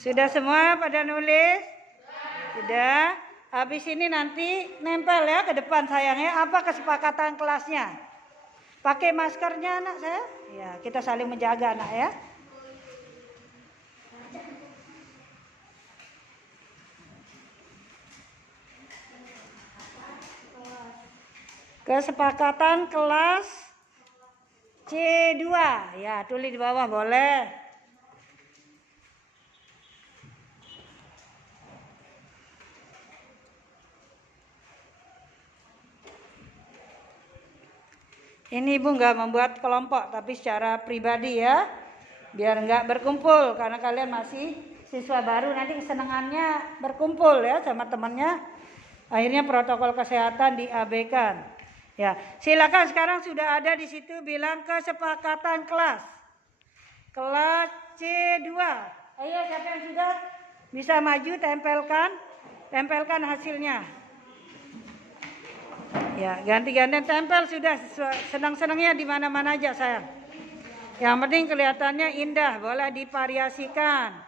Sudah semua pada nulis? Sudah. Habis ini nanti nempel ya ke depan sayangnya. Apa kesepakatan kelasnya? Pakai maskernya anak saya? Ya, kita saling menjaga anak ya. Kesepakatan kelas C2. Ya, tulis di bawah boleh. Ini Ibu nggak membuat kelompok, tapi secara pribadi ya, biar nggak berkumpul, karena kalian masih siswa baru, nanti kesenangannya berkumpul ya sama temannya, akhirnya protokol kesehatan diabaikan. Ya, silakan sekarang sudah ada di situ bilang kesepakatan kelas C2. Ayo siapa yang sudah bisa maju tempelkan hasilnya. Ya, ganti-gantian tempel sudah, senang-senangnya di mana-mana aja sayang. Yang penting kelihatannya indah, boleh divariasikan.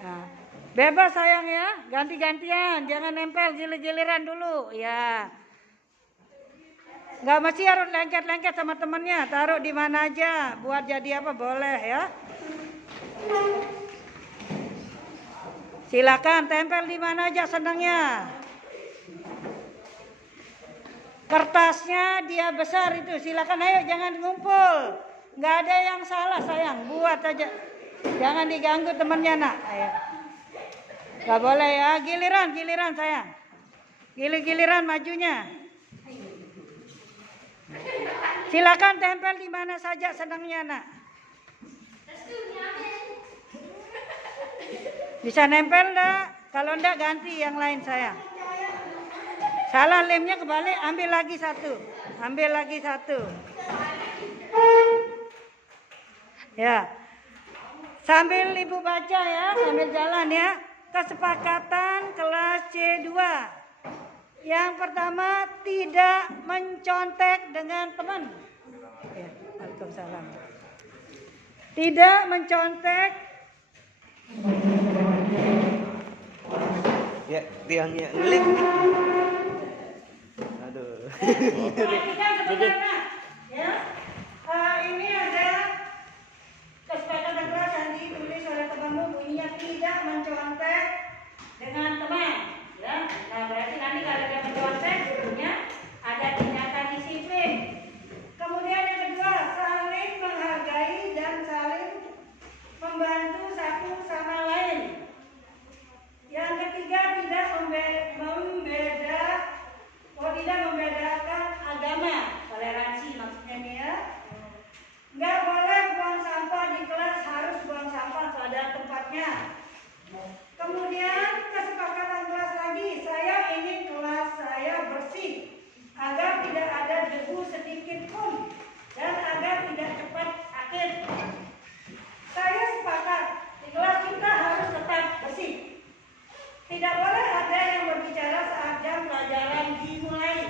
Nah, bebas sayang ya, ganti-gantian, jangan nempel gilir-giliran dulu. Ya, nggak mesti harus lengket-lengket sama temennya, taruh di mana aja, buat jadi apa boleh ya. Silakan tempel di mana aja senangnya. Kertasnya dia besar itu, silakan ayo jangan ngumpul. Nggak ada yang salah sayang, buat aja. Jangan diganggu temennya nak. Ayo. Nggak boleh ya, giliran sayang. Giliran majunya. Silakan tempel di mana saja senangnya nak. Bisa nempel enggak? Kalau enggak ganti yang lain sayang. Salah lemnya kebalik, ambil lagi satu. Ya. Sambil Ibu baca ya, sambil jalan ya. Kesepakatan kelas C2. Yang pertama, tidak mencontek dengan teman. Ya, Waalaikumsalam. Tidak mencontek. Ya, tiangnya ngelik. Aduh. Perhatikan sebenarnya. Ya. Ini ada kesepakatan kelas yang ditulis oleh temanmu, bunyinya tidak mencontek dengan teman. Ya. Nah, berarti nanti kalau dia mencontek, sebetulnya ada tindakan disiplin. Kemudian yang kedua, saling menghargai dan saling membantu satu sama lain. Yang ketiga, tidak membedakan agama, toleransi maksudnya nih ya. Nggak boleh buang sampah di kelas, harus buang sampah pada tempatnya. Kemudian kesepakatan kelas lagi, saya ingin kelas saya bersih agar tidak ada debu sedikit pun dan agar tidak cepat sakit. Saya sepakat di kelas kita harus tetap bersih. Tidak boleh ada yang berbicara saat jam pelajaran dimulai.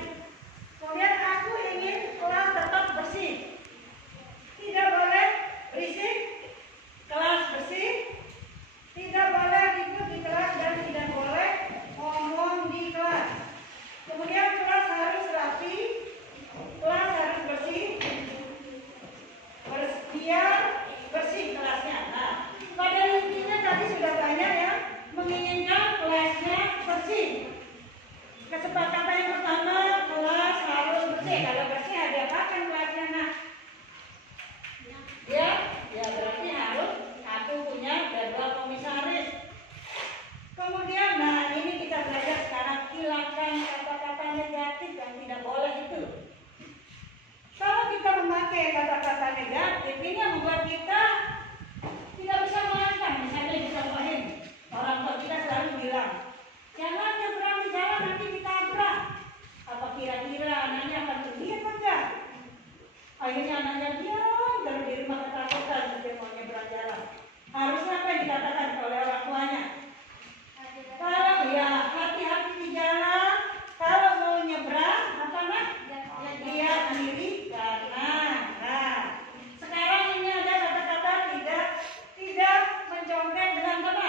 Kemudian aku ingin kelas tetap bersih. Tidak boleh berisik, kelas bersih. Tidak boleh ribut di kelas dan tidak boleh ngomong di kelas. Kemudian kelas harus rapi, kelas harus bersih. Biar bersih kelasnya. Nah, pada intinya tadi sudah banyak ya menginginkan kelasnya bersih. Kesepakatan yang pertama, kelas harus bersih. Kalau bersih ada apa kan kelasnya nak? Ya berarti harus aku punya jadwal komisaris. Kemudian, nah ini kita belajar sekarang, hilangkan kata-kata negatif yang tidak boleh itu. Kalau kita memakai kata-kata negatif, ini yang membuat kita tidak bisa melangkah. Misalnya dicontohin, orang tua kita selalu bilang, jangan nyebrang di jalan nanti ditabrak. Apa kira-kira anaknya akan pergi apa enggak? Akhirnya anaknya diam, kalau di rumah ketakutan dia mau nyebrang jalan. Harusnya apa yang dikatakan oleh orang tuanya? Kalau ya hati-hati di jalan, kalau mau nyebrang apa nak? Dia kiri kanan. Nah, sekarang ini ada kata-kata tidak mencontek dengan teman.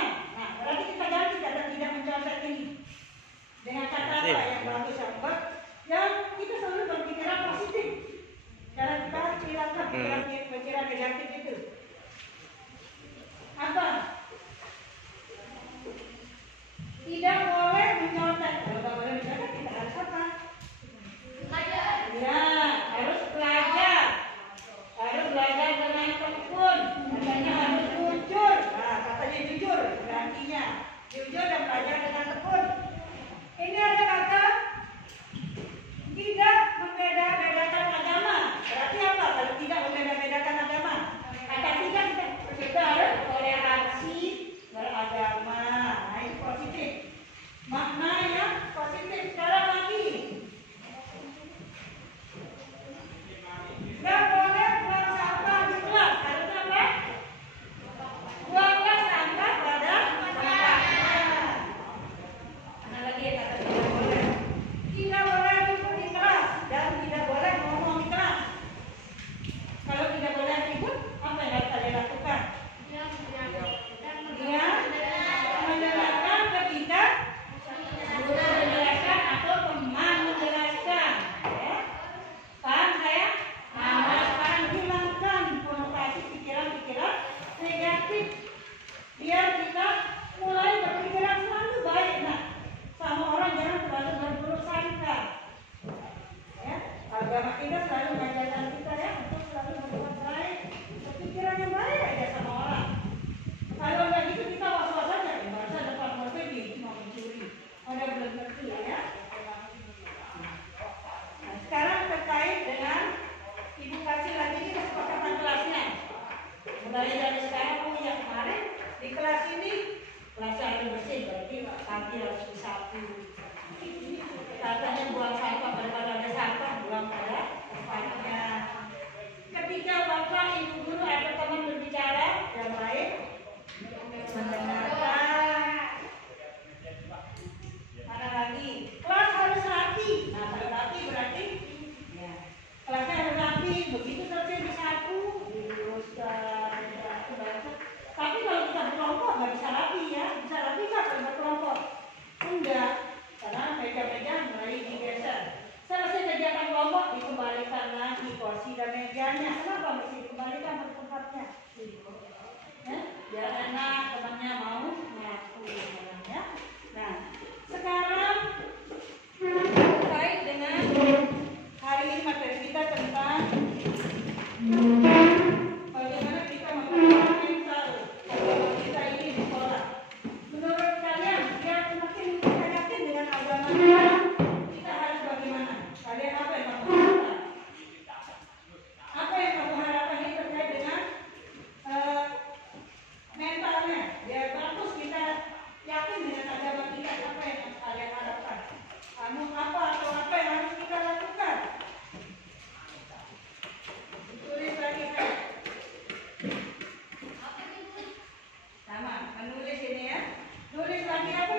nanti harus disapu. Katanya buang sampah daripada ada sampah, buang pada tempatnya. Ketika bapak, ibu guru atau teman berbicara, yang lain mendengarkan. Ada lagi, kelas harus rapi. Nah, kalau rapi berarti ya, kelasnya harus rapi. Begitu selesai disapu, diluruskan. Tapi kalau kita berkelompok nggak bisa rapi ya. Bisa rapi nggak kalau berkelompok? Enggak, karena meja-meja mulai digeser. Selesai kegiatan kelompok dikembalikan lagi kursi dan mejanya. Kenapa mesti dikembalikan ke tempatnya? Ya, biar enak temannya mau ngaku ya. Nah, sekarang terkait dengan hari ini materi kita tentang bagaimana kita memperbaiki mental kita ini di sekolah. Menurut kalian, biar semakin kita yakin dengan agama kita harus bagaimana? Kalian apa yang kamu harapkan? Apa yang kamu harapkan ini terkait dengan mentalnya? Biar bagus kita yakin dengan agama kita. Apa yang kalian harapkan? Kamu apa atau apa yang harus kita lakukan? Tulis lagi kan? Sama, menulis ini ya. Tulis lagi apa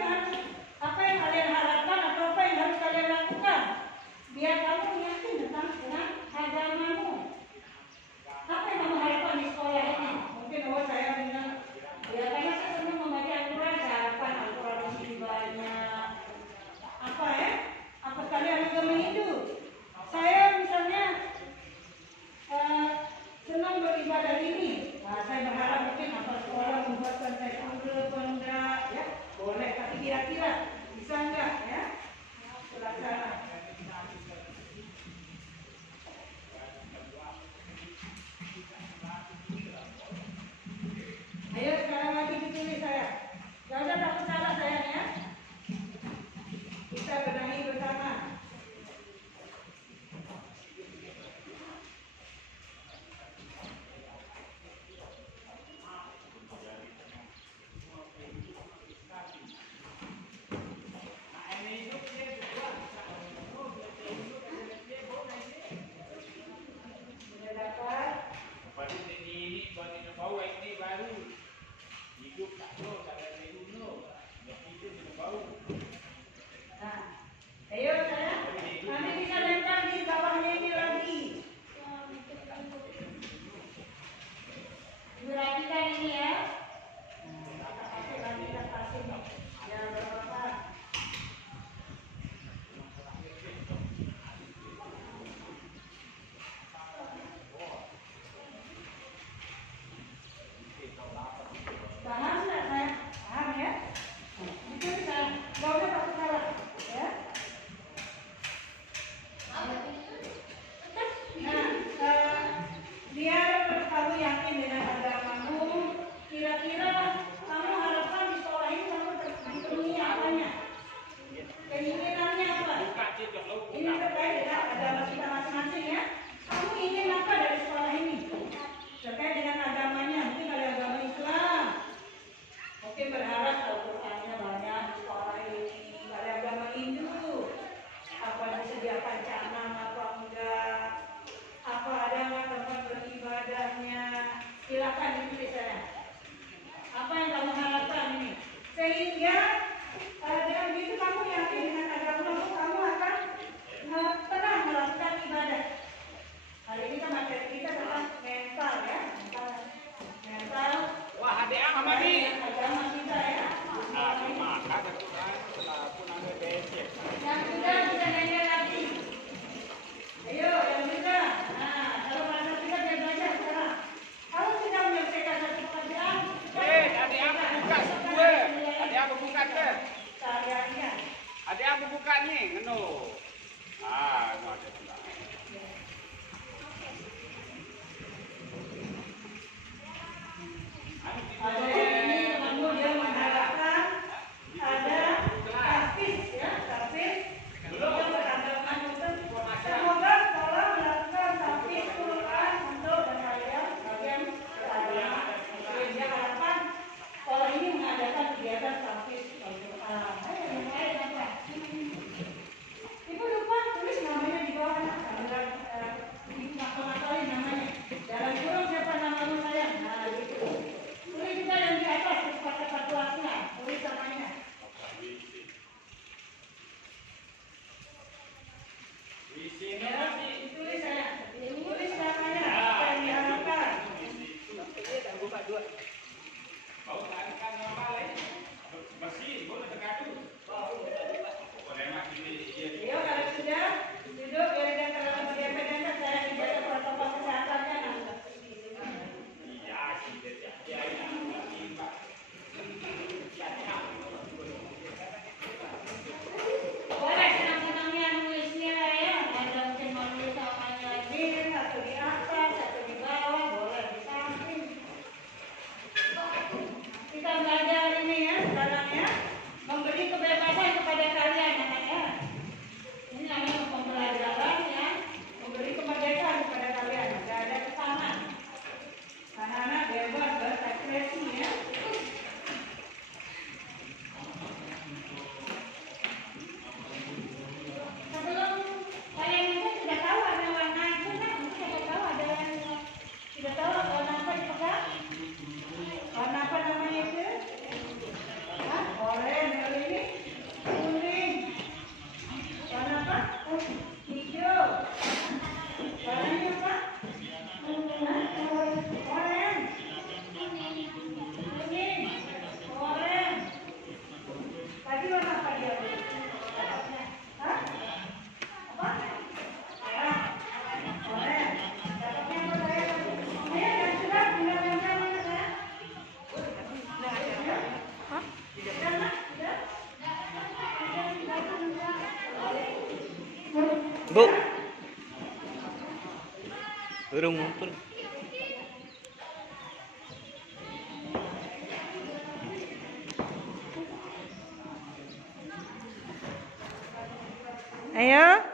yang kalian harapkan atau apa yang harus kalian lakukan. Biar kamu yakin dengan agamamu. Apa yang kamu harapkan di sekolah ini? Mungkin saya bilang, ya karena saya senang membaca Al-Quran, saya harapkan Al-Quran di sini banyak. Apa ya? Apa sekalian agama Hindu? Saya misalnya senang beribadah ini. Nah, saya berharap mungkin apa sekolah membuatkan saya unggul atau enggak, ya boleh. Tapi kira-kira bisa enggak ya? Terlaksana. Ayo sekarang lagi ditulis saya. Jangan takut salah sayang ya. Kita benahi bersama. Kegiatan tahfiz Al-Quran. Bu. Burung ngumpul. Ayo.